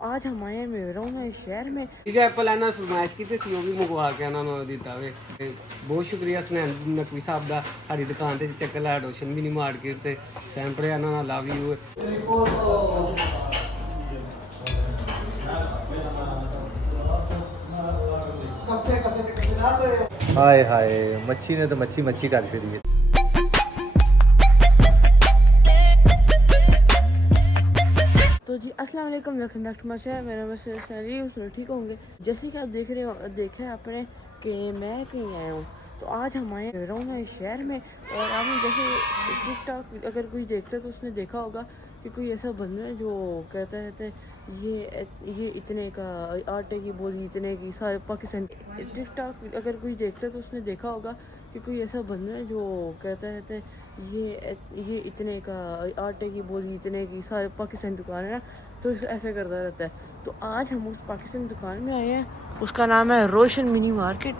आज हमारे मेरा शहर में ठीक है एप्पल आना फरमाइश की ਸੀ ਉਹ ਵੀ ਮੰਗਵਾ ਕੇ ਉਹਨਾਂ ਨੂੰ ਦਿੱਤਾ ਵੇ ਤੇ ਬਹੁਤ ਸ਼ੁਕਰੀਆ ਸੁਨੈਨ ਨਕਵੀ ਸਾਹਿਬ ਦਾ ਸਾਡੀ ਦੁਕਾਨ ਤੇ ਚੱਕਰ ਲਾ ਰੋਸ਼ਨ ਮਿਨੀ ਮਾਰਕੀਟ ਤੇ ਸੈਂਪਰੇ ਉਹਨਾਂ ਨਾਲ ਲਵ ਯੂ हाय हाय मच्छी ने तो मच्छी मच्छी कर छड़ी है। तो जी अस्सलाम वालेकुम, welcome back to my channel. मेरा नाम सरी, उसमें ठीक होंगे। जैसे कि आप देख रहे हो, देखे आपने कि मैं कहीं आया हूँ। तो आज हमारे रह रहा हूँ मैं शहर में, और आपने जैसे टिकटॉक अगर कोई देखता है तो उसने देखा होगा कि कोई ऐसा बंदा है जो कहता रहता है ये इतने का आटे की बोली इतने की सारे पाकिस्तान। टिकटॉक अगर कोई देखता है तो उसने देखा होगा कि कोई ऐसा बंदा है जो कहता रहता है ये इतने का आटे की बोली इतने की सारे पाकिस्तान दुकान है ना, तो ऐसा करता रहता है। तो आज हम उस पाकिस्तान दुकान में आए हैं, उसका नाम है रोशन मिनी मार्केट।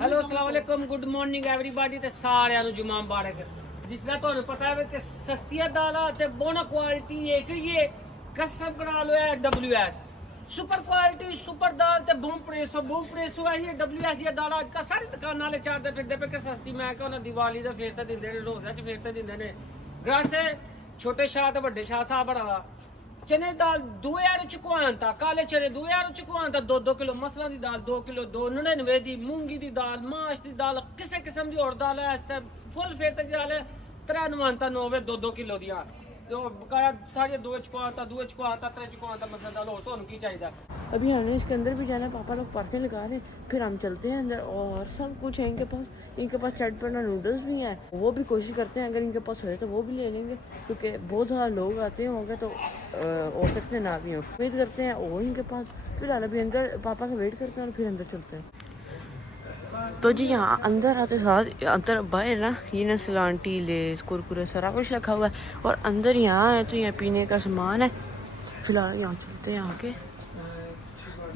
हेलो अस्सलाम वालेकुम, गुड मॉर्निंग एवरीबॉडी ते साਰਿਆਂ ਨੂੰ जुमा मुबारक। जिस तरह ਤੁਹਾਨੂੰ पता है कि सस्तियां दालां ते बोना क्वालिटी एक ये कसम करा लो है WS सुपर क्वालिटी सुपर दाल ते बूम प्रेसो है ये WS ये दाल आज का सारी दुकान वाले चाहते फिरदे पे कि सस्ती। मैं कहना दिवाली दा फेर ते दिंदे ने, रोज़ा च फेर ते दिंदे ने। ग्रास से छोटे शाह ते बड़े शाह साहब बड़ा चने दाल 2000 चुकवानता, काले चने 2000 चुकवानता, 2 किलो मसला दी दाल 2 किलो 299 दी, मूंगी दी दाल, माश दी दाल, किसी किस्म दी और दाल है। इस फुल फेर ते जाले 93 90 2 किलो दियां तो बकाया था ये 2 चुकवानता 2 चुकवानता 3 चुकवानता मसला दाल हो तो उनकी चाहिए। अभी हमने इसके अंदर भी जाना है, पापा लोग पार्किंग लगा रहे हैं, फिर हम चलते हैं अंदर और सब कुछ है इनके पास चटपटा नूडल्स भी हैं, वो भी कोशिश करते हैं अगर इनके पास हो तो वो भी ले लेंगे, क्योंकि बहुत ज़्यादा लोग आते होंगे तो हो सकते ना भी हों। उम्मीद करते हैं वो इनके पास। फिलहाल अभी अंदर पापा का वेट करते हैं और फिर अंदर चलते हैं। तो जी यहाँ अंदर आते साथ अंदर बाहर ना ये ना सलांटी लेस कुरकुरे सारा कुछ रखा हुआ है, और अंदर यहाँ है तो यहाँ पीने का सामान है। फिलहाल यहाँ चलते हैं आके,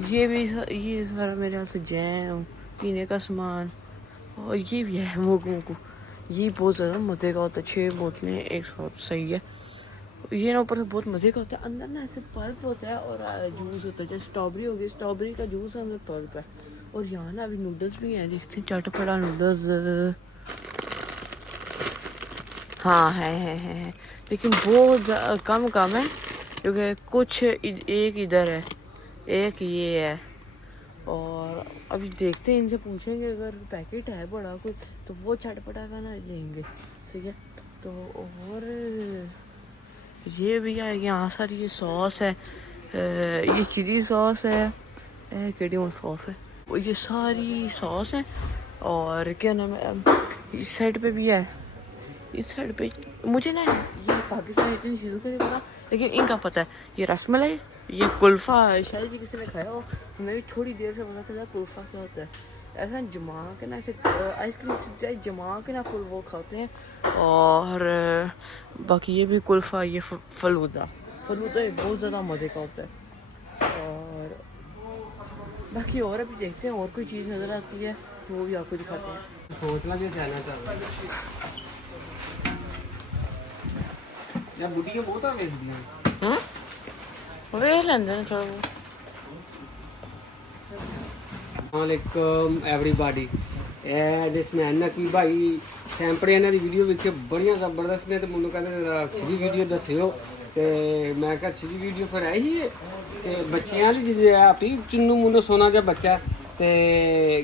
ये सारा मेरे यहाँ से जैम पीने का सामान, और ये भी है मोगों ये बहुत ज़्यादा मज़े का होता है। 6 बोतलें 100 सही है। ये ना ऊपर से बहुत मज़े का होता है। अंदर ना ऐसे पल्प होता है और जूस होता है, जैसे स्ट्रॉबेरी होगी, स्ट्रॉबेरी का जूस अंदर पल्प है। और यहाँ ना अभी नूडल्स भी हैं, देखते हैं चटपटा नूडल्स। हाँ है लेकिन बहुत कम है, क्योंकि कुछ एक इधर है एक ये है। और अभी देखते हैं, इनसे पूछेंगे अगर पैकेट है बड़ा कोई तो वो चटपटा का ना लेंगे, ठीक है। तो और ये भी है, यहाँ सारी ये सॉस है, ये चिली सॉस है, केडी सॉस है, ये सारी सॉस है। और क्या नाम है, इस साइड पे भी है, इस साइड पे मुझे ना ये पाकिस्तान इतनी चीज़ों का नहीं पता, लेकिन इनका पता है। ये रसमलाई, ये कुल्फ़ा शायद ये किसी ने खाया हो, हमें भी थोड़ी देर से पता चला कुल्फ़ा क्या होता है। ऐसा जमा के ना ऐसे आइसक्रीम जमा के ना फुल वो खाते हैं। और बाकी ये भी कुल्फ़ा, ये फलूदा बहुत ज़्यादा मज़े का होता है। और बाकी और अभी देखते हैं और कोई चीज़ नज़र आती है तो वो भी आपको दिखाते हैं। सोचना भी जाना चाहिए यार, बुढ़ियां बहुत आ वेच दियां। हाँ वे लेंदे ने थोड़ा बहुत। वालेकुम एवरीबॉडी, जिस मैं ना कि भाई सैंपड़े इन्हां दी वीडियो विच बड़ियां जबरदस्त ने, तो मैनूं कहंदे जरा अच्छी जी वीडियो दस्सिओ। ते मैं कहा अच्छी जी वीडियो फिर आई ही ते बच्चियां वाली जिहड़ी आप ही चुन्नू मुन्नू सोना जिहा बच्चा ते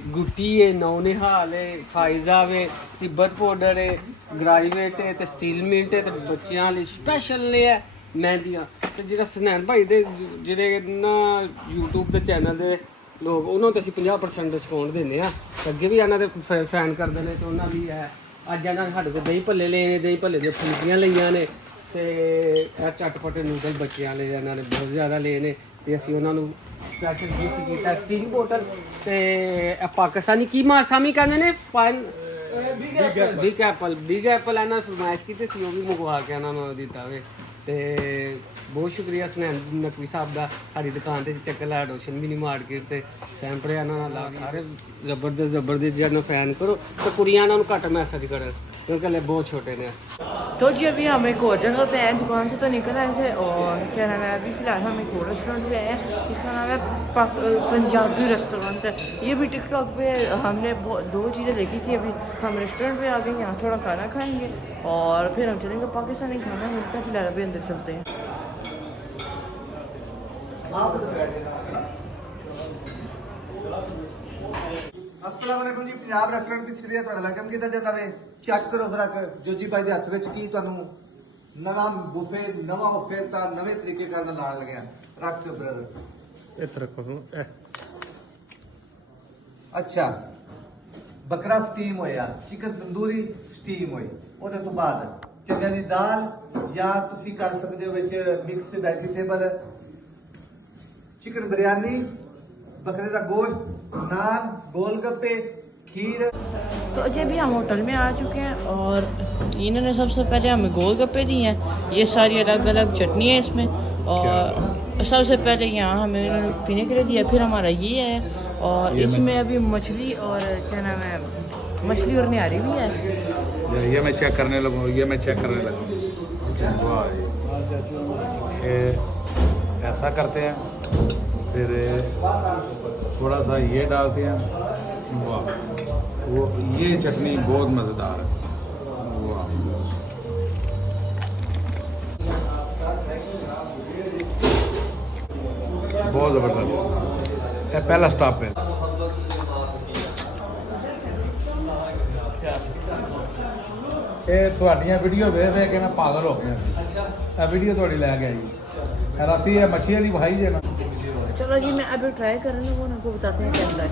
गुट्टी है, नौनिहाल है, फायजा वे, तिब्बत पाउडर है, ग्रेजुएट है, ते स्टील मिंट है, ते बच्चियां वाली स्पैशल ने है मेहंदियां। ते जिहड़ा सनैन भाई दे जिहड़े ना यूट्यूब दे चैनल दे लोग उन्होंने तो असं 50% डिस्काउंट देने अगे भी इन्होंने फैन करते हैं, तो उन्होंने भी है। अज इन्होंने साढ़े को दही भल्ले ले ने, दही भल्ले दी फुलकियां लईआं ने, ते चटपटे नूडल बच्चों वाले इन्होंने बहुत ज़्यादा ले ने, ते असीं उन्होंने स्पैशल गिफ्ट किया स्टील बोतल। ते पाकिस्तानी की मासामी कहते हैं बिग एप्पल इन्होंने फरमाइश की सी, वो भी मंगवा के इन्होंने दिता वे। ते बहुत शुक्रिया सुनैन नकवी साहब का साड़ी दुकान से चक्कर ला रोशन मिनी मार्केट से सैंपरे सारे जबरदस्त जिन्होंने फैन करो तो कुड़ियां घट मैसेज करो। क्योंकि ले बहुत छोटे ने। तो जी अभी हम एक और जगह पे हैं, दुकान से तो निकल आए थे और क्या नाम है, अभी फ़िलहाल हम एक और रेस्टोरेंट पे आए हैं, इसका नाम है पंजाबी रेस्टोरेंट है। ये भी टिकटॉक पे हमने दो चीज़ें देखी थी। अभी हम रेस्टोरेंट पे आ गए, यहाँ थोड़ा खाना खाएंगे और फिर हम चलेंगे, पाकिस्तानी खाना मिलता है। फ़िलहाल अभी अंदर चलते हैं। अस्सलाम वालेकुम जी। पंजाब रेस्टोरेंट किस लिए ਤੁਹਾਡਾ ਵੈਲਕਮ ਕੀਤਾ ਜਾਂਦਾ ਵੇ। ਚੈੱਕ ਕਰੋ ਜ਼ਰਾ ਜੋਜੀ ਭਾਈ ਦੇ ਹੱਥ ਵਿੱਚ ਕੀ ਤੁਹਾਨੂੰ ਨਵਾਂ ਬੁਫੇ ਨਵਾਂ ਬੁਫੇ ਤਾਂ ਨਵੇਂ ਤਰੀਕੇ ਕਰਨ ਲਾਣ ਲੱਗਿਆ। ਰੱਖ ਦਿਓ ਬ੍ਰਦਰ इस तरह को ਅੱਛਾ ਬੱਕਰਾ ਸਟੀਮ ਹੋਇਆ, ਚਿਕਨ ਤੰਦੂਰੀ ਸਟੀਮ ਹੋਈ, ਉਹਦੇ ਤੋਂ ਬਾਅਦ ਚਨਿਆਂ ਦੀ ਦਾਲ ਜਾਂ ਤੁਸੀਂ ਕਰ ਸਕਦੇ ਹੋ ਵਿੱਚ ਮਿਕਸਡ ਵੈਜੀਟੇਬਲ, चिकन बिरयानी, बकरे का गोश्त, नान, गोलगप्पे, खीर। तो अजय भी हम होटल में आ चुके हैं और इन्होंने सबसे पहले हमें गोलगप्पे दिए हैं। ये सारी अलग अलग चटनी है इसमें, और सबसे पहले यहाँ हमें इन्होंने पीने के लिए दिया, फिर हमारा ये है और इसमें अभी मछली और क्या नाम है, मछली और निहारी भी है। ये मैं चेक करने लगूँ, ये मैं चेक करने लगूँ। वाह, ये ऐसा करते हैं, फिर थोड़ा सा ये डालते हैं। वाह, वो ये चटनी बहुत मज़ेदार है। वाह, बहुत ज़बरदस्त। ये पहला स्टॉप है। ਇਹ ਤੁਹਾਡੀਆਂ ਵੀਡੀਓ ਵੇਖ ਵੇਖ ਕੇ ਮੈਂ ਪਾਗਲ ਹੋ ਗਿਆ। ਇਹ ਵੀਡੀਓ ਤੁਹਾਡੀ ਲੈ ਕੇ ਆਈ ਰਾਤੀ, ਇਹ ਮੱਛੀ ਦੀ ਭਾਈ ਜੇ ਨਾ। चलो जी, मैं अभी ट्राई कर रही हूँ, उनको बताते हैं कैसा है।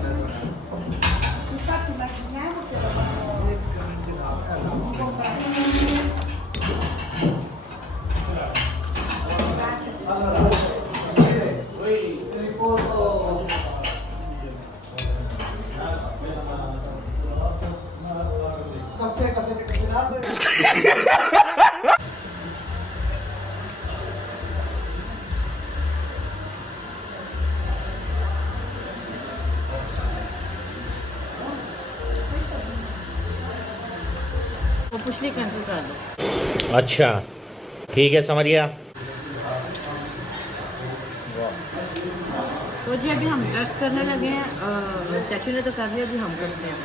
वो पिछली कैंसिल कर दो। अच्छा ठीक है, समझ गया। तो जी अभी हम टेस्ट करने लगे हैं। चाचू ने तो कर दिया, अभी हम करते हैं।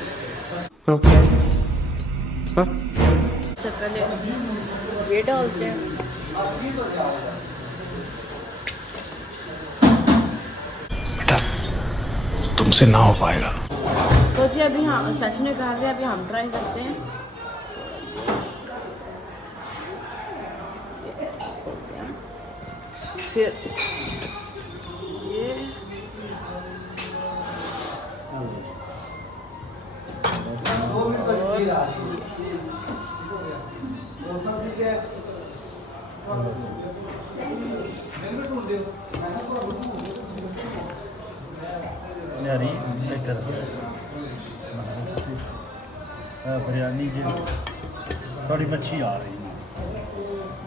सबसे पहले ये डालते हैं। तुमसे ना हो पाएगा। तो जी अभी हाँ, चाचू ने कहा दिया, अभी हम ट्राई करते हैं। फिर ये यारी बेहतर बिरयानी की थोड़ी मच्छी आ रही है।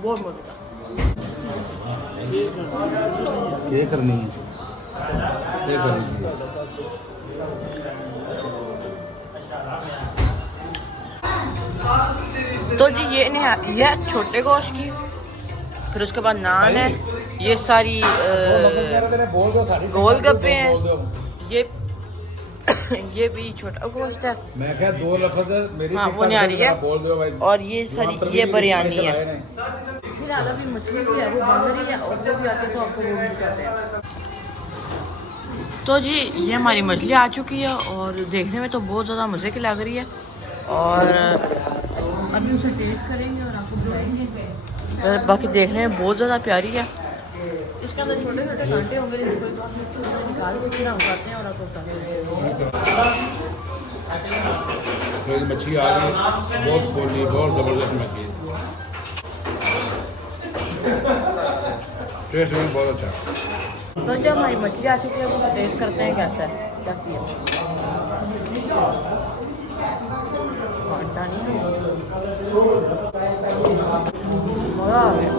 बहुत मजेदार। ये करनी है, ये करनी है। तो जी ये नहीं, ये छोटे गोश्त की, फिर उसके बाद नान है, ये सारी गोलगप्पे हैं, ये भी छोटा गोश्त है। मैं क्या दो लफ्ज मेरी हाँ, वो नहीं आ रही है। बोल दो भाई। और ये सारी ये बिरयानी है। फिलहाल अभी मछली भी है, वो बन रही है, और जो भी आते हैं तो आपको वो भी दिखाते हैं। तो जी ये हमारी मछली आ चुकी है और देखने में तो बहुत ज़्यादा मज़े की लग रही है, और अभी उसे टेस्ट करेंगे और आपको बताएंगे। बाकी देखने में बहुत ज़्यादा प्यारी है। इसके अंदर छोटे छोटे कांटे होंगे, कोई बात नहीं, निकाल के फिर हम खाते हैं और आपको बताते हैं। मच्छी आ गई, बहुत बोली, बहुत ज़बरदस्त मछली, टेस्ट में बहुत अच्छा। तो जब हमारी मछली आ चुकी है, वो टेस्ट करते हैं कैसा है, कैसी है। कांटा नहीं है, मज़ा आ गया।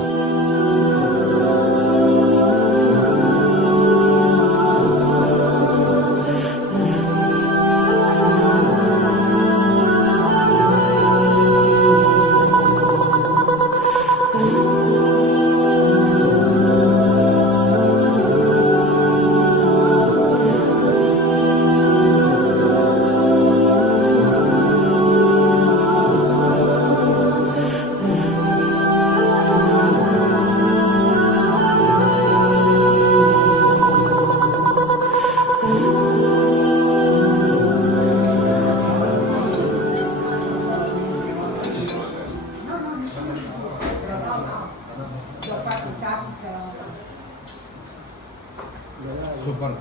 सुपर।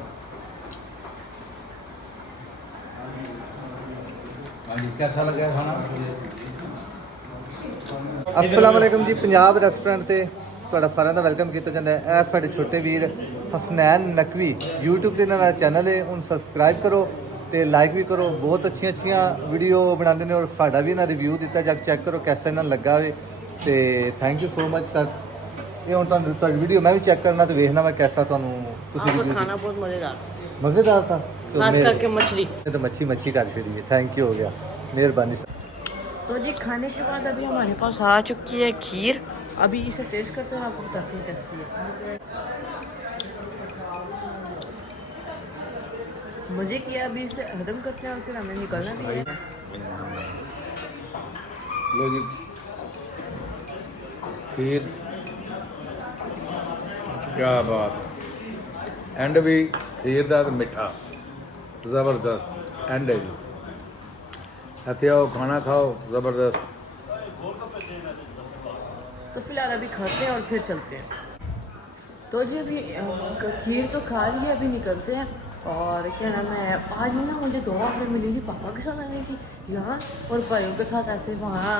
हाँ जी, कैसा लगा खाना? अस्सलाम वालेकुम जी। पंजाब रेस्टोरेंट ਤੇ ਤੁਹਾਡਾ ਸਾਰਿਆਂ ਦਾ ਵੈਲਕਮ ਕੀਤਾ ਜਾਂਦਾ ਹੈ। ਇਹ ਸਾਡੇ ਛੋਟੇ ਵੀਰ ਹਸਨੈਨ ਨਕਵੀ YouTube ਤੇ ਇਹਨਾਂ ਦਾ ਚੈਨਲ ਹੈ, ਉਹਨੂੰ ਸਬਸਕ੍ਰਾਈਬ ਕਰੋ ਤੇ ਲਾਈਕ ਵੀ ਕਰੋ। ਬਹੁਤ ਅੱਛੀਆਂ ਵੀਡੀਓ ਬਣਾਉਂਦੇ ਨੇ ਔਰ ਸਾਡਾ ਵੀ ਇਹਨਾਂ ਰਿਵਿਊ ਦਿੱਤਾ, ਜਾ ਕੇ ਚੈੱਕ ਕਰੋ ਕਿਵੇਂ ਇਹਨਾਂ ਨੂੰ ਲੱਗਾ ਹੋਵੇ। ਤੇ thank you so much sir. ਇਹ ਹੁਣ ਤੁਹਾਨੂੰ ਤੁਹਾਡੀ ਵੀਡੀਓ ਮੈਂ ਵੀ ਚੈੱਕ ਕਰਨਾ ਤੇ ਵੇਖਣਾ ਮੈਂ ਕਿਹਦਾ ਤੁਹਾਨੂੰ ਤੁਸੀਂ आपका review खाना बहुत मज़ेदार, मज़ेदार था। तो खास मेरे- करके मछली। तो मच्छी कर छड़ी है। थैंक यू हो गया, मेहरबानी सर। तो जी खाने के बाद अभी हमारे पास आ चुकी है खीर। अभी इसे टेस्ट करते हैं, आपको बताते हैं कैसी है। मज़े किया, अभी इसे हजम करते हैं और फिर हमें निकलना भी है। लो जी, खीर, क्या बात। एंड भी खीर दा ते मिठा ज़बरदस्त एंड है जी। इत्थे आओ, खाना खाओ, ज़बरदस्त। तो फिलहाल अभी खाते हैं और फिर चलते हैं। तो जी अभी खीर तो खा ली है, अभी निकलते हैं। और क्या नाम है, आज ना मुझे 2 ऑफर मिली थी पापा के साथ आने की यहाँ, और भाइयों के साथ ऐसे वहाँ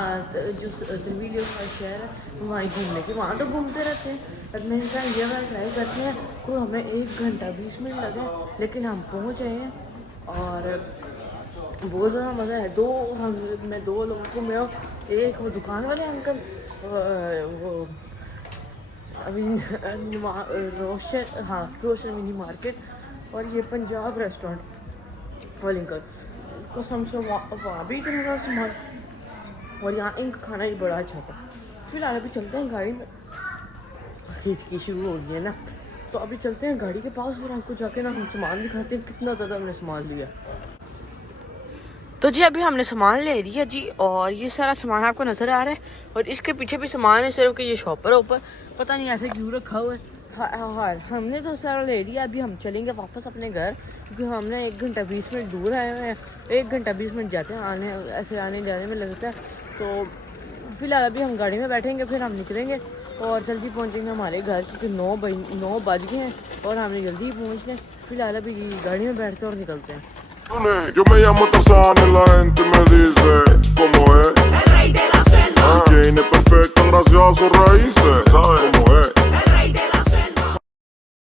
जो त्रिवेलियों का शहर है वहाँ घूमने की। वहाँ तो घूमते रहते हैं, पर मैंने कहा ये बार ट्राई करते हैं। तो हमें 1 घंटा 20 मिनट लगा, लेकिन हम पहुँच गए हैं और बहुत ज़्यादा मज़ा है। मैं 2 लोगों को मैं, एक वो दुकान वाले अंकल, वो अभी रोशन मिनी मार्केट, और ये पंजाब रेस्टोरेंट वाले अंकल। कसम से वहाँ भी इतना ज़्यादा सामान, और यहाँ इनका खाना भी बड़ा अच्छा था। फिलहाल अभी चलते हैं गाड़ी में, हिचकी शुरू हो गई है ना, तो अभी चलते हैं गाड़ी के पास और आपको जाके ना हम सामान दिखाते हैं कितना ज़्यादा हमने सामान लिया। तो जी अभी हमने सामान ले लिया जी, और ये सारा सामान आपको नज़र आ रहा है, और इसके पीछे भी सामान है, सिर्फ कि ये शॉपर है ऊपर, पता नहीं ऐसे क्यों रखा हुआ है। हाँ, हमने तो सारा ले लिया। अभी हम चलेंगे वापस अपने घर, क्योंकि हमने 1 घंटा 20 मिनट दूर आए हुए हैं। 1 घंटा 20 मिनट जाते हैं, ऐसे आने जाने में लगता है। तो फिलहाल अभी हम गाड़ी में बैठेंगे, फिर हम निकलेंगे और जल्दी पहुँचेंगे हमारे घर, क्योंकि 9 बज गए हैं और हमने जल्दी ही पहुँचना है। फिलहाल अभी गाड़ी में बैठते हैं और निकलते हैं। Yo me llamo Tarzán y la gente me dice cómo es. El rey de la selva. Jane es perfecta gracias a sus raíces. ¿Sabes cómo es?